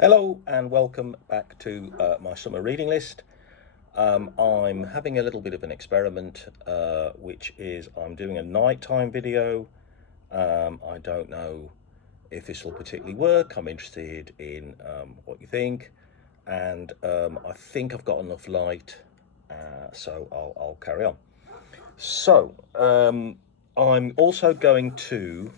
Hello and welcome back to my summer reading list. I'm having a little bit of an experiment, which is I'm doing a nighttime video. I don't know if this will particularly work. I'm interested in what you think, and I think I've got enough light, so I'll carry on. So I'm also going to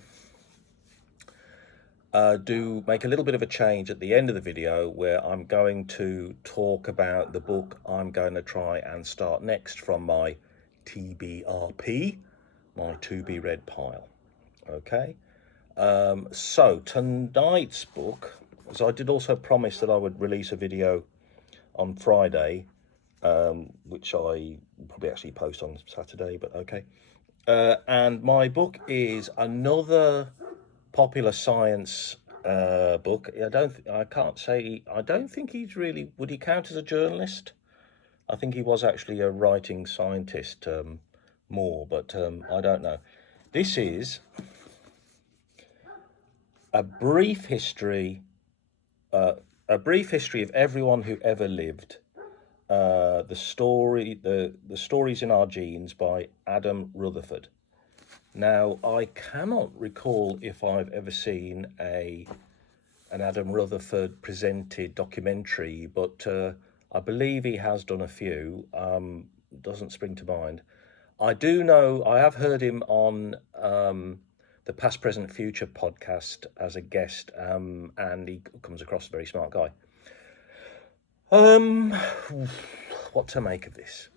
do make a little bit of a change at the end of the video where I'm going to talk about the book I'm going to try and start next from my TBRP, my to be read pile. Okay, so tonight's book, so I did also promise that I would release a video on Friday, which I probably actually post on Saturday, but okay. And my book is another popular science book. I can't say. I don't think he's really. Would he count as a journalist? I think he was actually a writing scientist more, but I don't know. This is a brief history. A brief history of everyone who ever lived. The stories in our genes by Adam Rutherford. Now, I cannot recall if I've ever seen an Adam Rutherford presented documentary, but I believe he has done a few. Doesn't spring to mind. I do know I have heard him on the Past, Present, Future podcast as a guest, and he comes across as a very smart guy. What to make of this?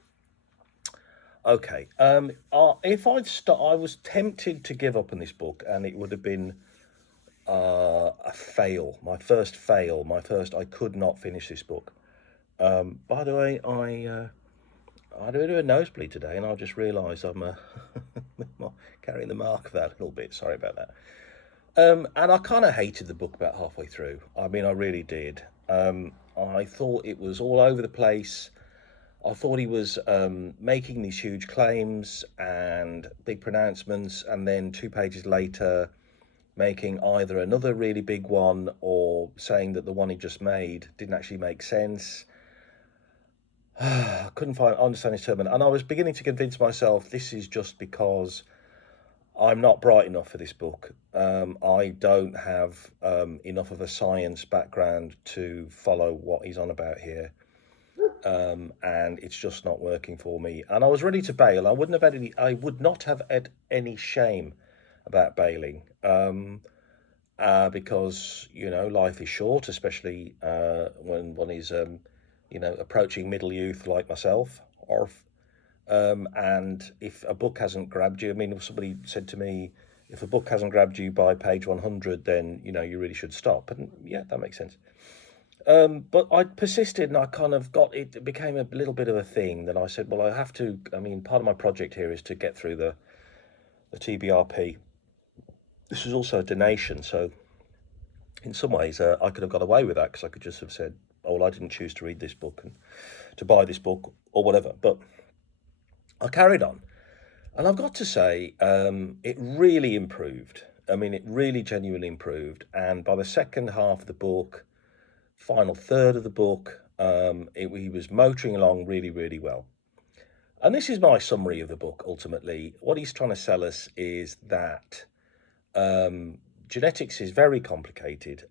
Okay. If I was tempted to give up on this book, and it would have been a fail. My first fail. I could not finish this book. By the way, I had a bit of a nosebleed today, and I just realised I'm carrying the mark of that a little bit. Sorry about that. And I kind of hated the book about halfway through. I mean, I really did. I thought it was all over the place. I thought he was making these huge claims and big pronouncements, and then 2 pages later, making either another really big one or saying that the one he just made didn't actually make sense. I couldn't understand his term, and I was beginning to convince myself this is just because I'm not bright enough for this book. I don't have enough of a science background to follow what he's on about here. And it's just not working for me. And I was ready to bail. I would not have had any shame about bailing, because life is short, especially when one is approaching middle youth like myself. And if a book hasn't grabbed you, I mean, if somebody said to me, if a book hasn't grabbed you by page 100, then you really should stop. And yeah, that makes sense. But I persisted, and I kind of got it. It became a little bit of a thing. Then I said, well, I have to. I mean, part of my project here is to get through the TBRP. This is also a donation, so in some ways, I could have got away with that because I could just have said, "Oh, well, I didn't choose to read this book and to buy this book or whatever." But I carried on, and I've got to say, it really improved. I mean, it really genuinely improved. And by the second half of the book, final third of the book, he was motoring along really, really well. And this is my summary of the book. Ultimately, what he's trying to sell us is that genetics is very complicated,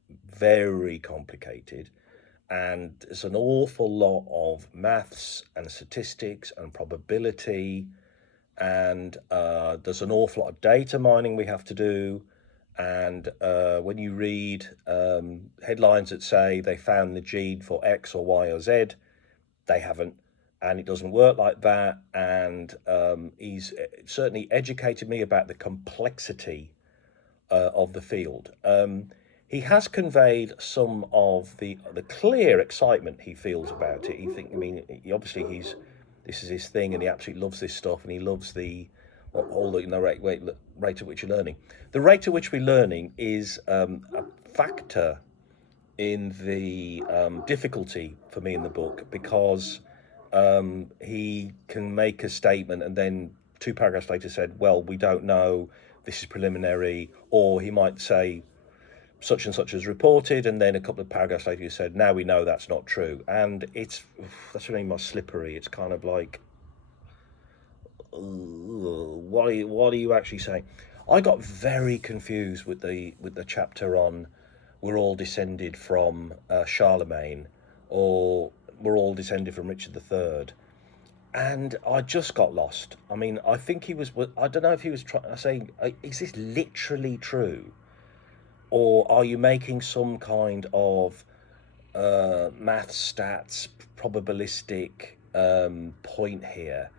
and there's an awful lot of maths and statistics and probability, and there's an awful lot of data mining we have to do. And when you read headlines that say they found the gene for X or Y or Z, they haven't, and it doesn't work like that. And he's certainly educated me about the complexity of the field. He has conveyed some of the clear excitement he feels about it. This is his thing, and he absolutely loves this stuff, and he loves all the rate at which you're learning. The rate at which we're learning is a factor in the difficulty for me in the book, because he can make a statement and then 2 paragraphs later said, well, we don't know, this is preliminary. Or he might say such and such has reported, and then a couple of paragraphs later you said, now we know that's not true. And that's what I mean by slippery. It's kind of like, what are you actually saying? I got very confused with the chapter on we're all descended from Charlemagne, or we're all descended from Richard III, and I just got lost. I mean, I think he was. I don't know if he was trying to say, is this literally true, or are you making some kind of math stats probabilistic point here?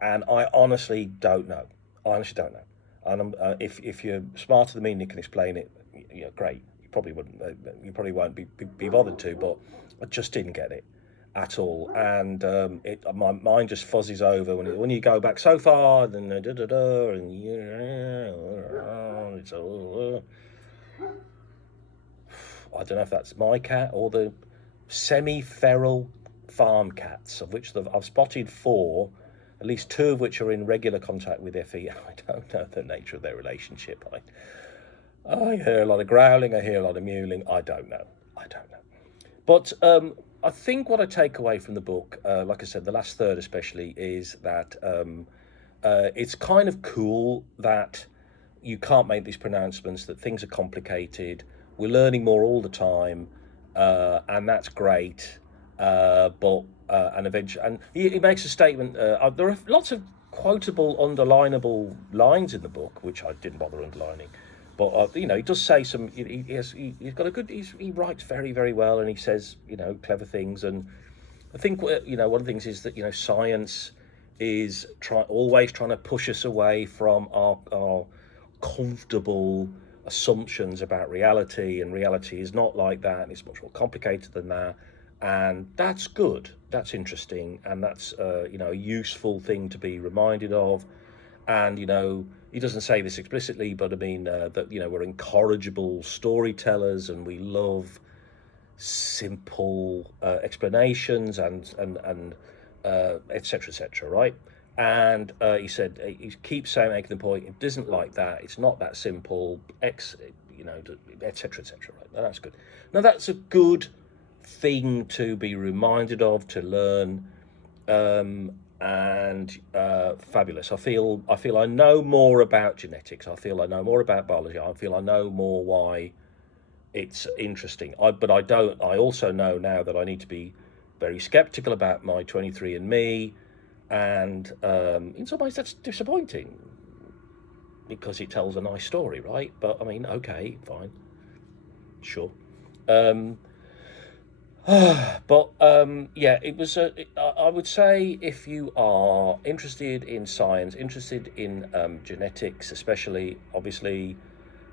And I honestly don't know. I honestly don't know. And if you're smarter than me and you can explain it, great. You probably wouldn't. You probably won't be bothered to. But I just didn't get it at all, and my mind just fuzzes over when you go back so far, then da da da, and it's I don't know if that's my cat or the semi-feral farm cats, of which I've spotted 4, at least 2 of which are in regular contact with FE. I don't know the nature of their relationship. I hear a lot of growling, I hear a lot of mewling. I don't know. But I think what I take away from the book, like I said, the last third especially, is that it's kind of cool that you can't make these pronouncements, that things are complicated. We're learning more all the time, and that's great. And eventually, and he makes a statement. There are lots of quotable, underlinable lines in the book, which I didn't bother underlining. But he does say some. He's got a good. He writes very, very well, and he says clever things. And I think one of the things is that science is always trying to push us away from our comfortable assumptions about reality, and reality is not like that, and it's much more complicated than that. And that's good, that's interesting, and that's a useful thing to be reminded of. And he doesn't say this explicitly, but I mean that we're incorrigible storytellers, and we love simple explanations and etc., etc., right? And he said, he keeps saying, making the point, it isn't like that, it's not that simple, etc., etc., right? Now, that's good. Now, that's a good thing to be reminded of, to learn, and fabulous. I feel I know more about genetics. I feel I know more about biology. I feel I know more why it's interesting. But I don't. I also know now that I need to be very skeptical about my 23andMe, and in some ways that's disappointing because it tells a nice story, right? But I mean, okay, fine, sure. But yeah, it was. I would say if you are interested in science, interested in genetics, especially, obviously,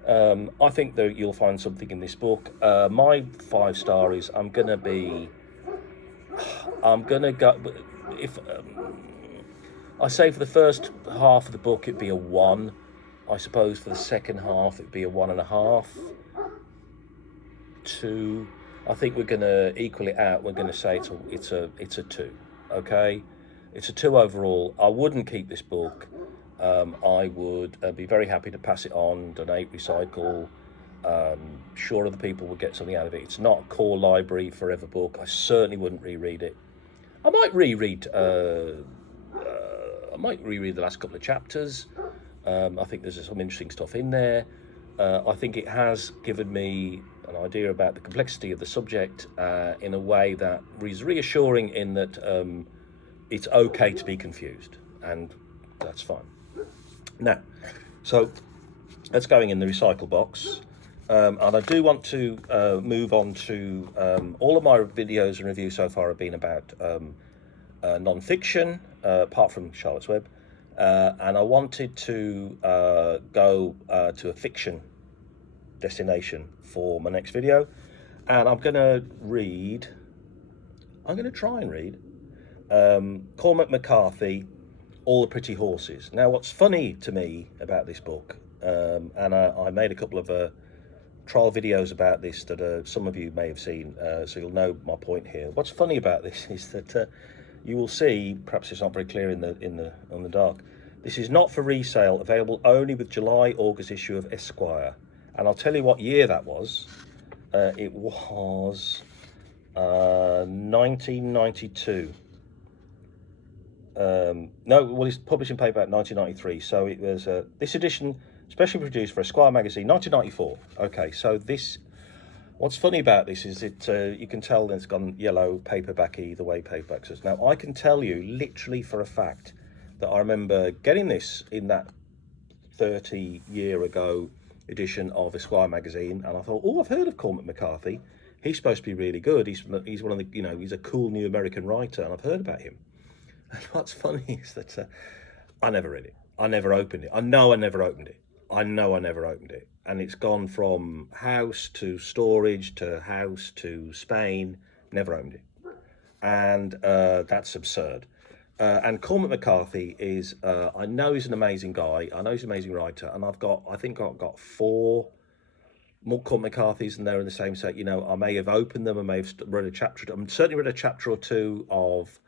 I think that you'll find something in this book. My 5-star is I'm gonna go. If I say for the first half of the book, it'd be a 1. I suppose for the second half, it'd be a 1.5, 2. I think we're going to equal it out. We're going to say it's a 2. Okay, it's a 2 overall. I wouldn't keep this book. I would be very happy to pass it on, donate, recycle. Sure, other people would get something out of it. It's not a core library forever book. I certainly wouldn't reread it. I might reread. The last couple of chapters. I think there's some interesting stuff in there. I think it has given me an idea about the complexity of the subject in a way that is reassuring, in that it's okay to be confused, and that's fine. Now, so that's going in the recycle box, and I do want to move on to all of my videos and reviews so far have been about non-fiction, apart from Charlotte's Web, and I wanted to go to a fiction destination for my next video, and I'm going to try and read Cormac McCarthy, All the Pretty Horses. Now, what's funny to me about this book, and I made a couple of trial videos about this that some of you may have seen, so you'll know my point here. What's funny about this is that you will see, perhaps it's not very clear on the dark, this is not for resale, available only with July-August issue of Esquire, And I'll tell you what year that was. It was 1992. No, well, it's published in paperback 1993. So it was this edition, specially produced for Esquire magazine, 1994. Okay, so this. What's funny about this is you can tell that it's gone yellow paperbacky the way paperbacks is. Now I can tell you literally for a fact that I remember getting this in that 30-year ago edition of Esquire magazine, and I thought, oh, I've heard of Cormac McCarthy. He's supposed to be really good. He's one of the, he's a cool new American writer, and I've heard about him. And what's funny is that I never read it. I never opened it. I know I never opened it. And it's gone from house to storage to house to Spain. Never owned it. And that's absurd. And Cormac McCarthy is, I know he's an amazing guy. I know he's an amazing writer. And I think I've got 4 more Cormac McCarthys, and they're in the same set. I may have opened them. I may have read a chapter. I'm certainly read a chapter or 2 of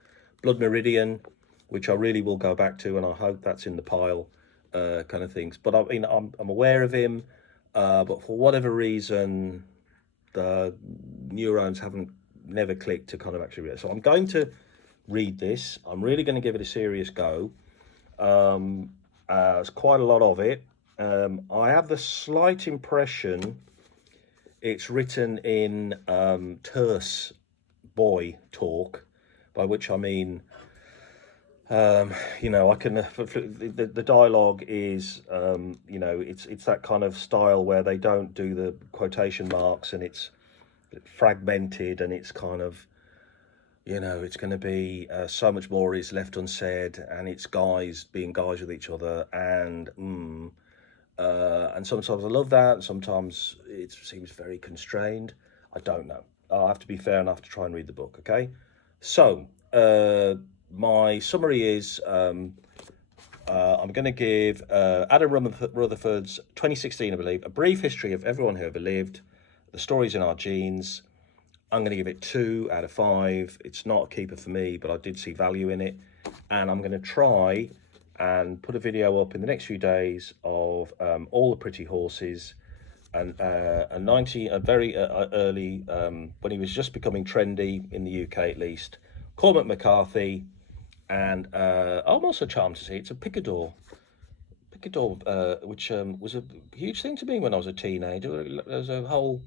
Blood Meridian, which I really will go back to, and I hope that's in the pile, kind of things. But I'm aware of him, but for whatever reason, the neurons haven't never clicked to kind of actually read it. So I'm going to read this. I'm really going to give it a serious go. There's quite a lot of it. I have the slight impression it's written in terse boy talk, by which I mean, I can the dialogue is, it's that kind of style where they don't do the quotation marks, and it's fragmented, and it's kind of, it's going to be so much more is left unsaid, and it's guys being guys with each other, and sometimes I love that, and sometimes it seems very constrained. I don't know. I have to be fair enough to try and read the book, okay? So, my summary is, I'm going to give Adam Rutherford's 2016, I believe, A Brief History of Everyone Who Ever Lived, The Stories in Our Genes. I'm going to give it 2 out of 5. It's not a keeper for me, but I did see value in it. And I'm going to try and put a video up in the next few days of all the pretty horses, and a very early, when he was just becoming trendy in the UK at least, Cormac McCarthy. And I'm also charmed to see it's a Picador, which was a huge thing to me when I was a teenager. There was a whole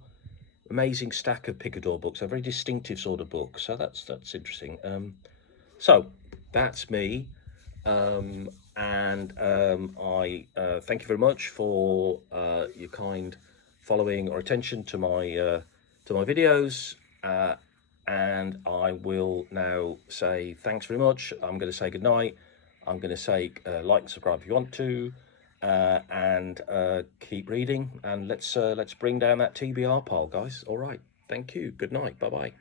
amazing stack of Picador books, a very distinctive sort of book. So that's interesting. So that's me, and I thank you very much for your kind following or attention to my videos. And I will now say thanks very much. I'm going to say goodnight. I'm going to say like and subscribe if you want to, and keep reading. And let's bring down that TBR pile, guys. All right. Thank you. Good night. Bye-bye.